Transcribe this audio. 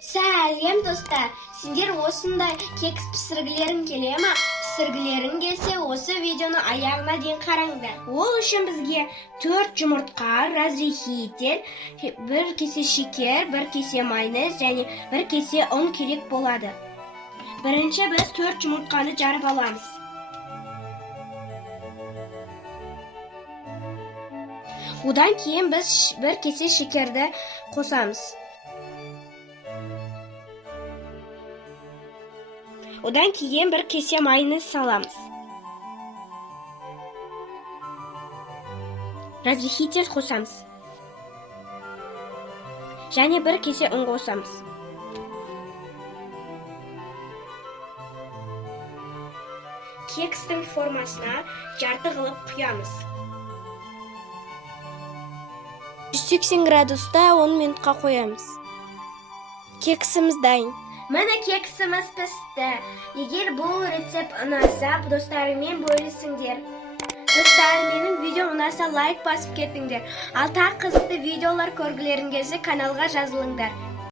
Сәлем достар, сендер осындай кекс пісіргілерің келе ма? Пісіргілерің келсе, осы видеоны аяғына дейін қараңдар. Ол үшін бізге 4 жұмыртқа, разрехитель, 1 кесе шекер, 1 кесе майонез және 1 кесе ұн керек болады. Бірінші біз 4 жұмыртқаны жарып аламыз. Одан кейін біз 1 кесе шекерді қосамыз. Одан кейін 1 кесе майонез саламыз. Разрехитель қосамыз. Және 1 кесе ұн қосамыз. Кекстің формасына жарты қылып құямыз. 180 градуста 10 минутқа қоямыз. Кексіміз дайын. Міне кексіміз пісті. Егер бұл рецепт ұнаса, достарыңмен бөлісіңдер. Достар, менің видеом ұнаса лайк басып кетіңдер. Ал тағы қызықты видеолар көргілерің келсе каналға жазылыңдар.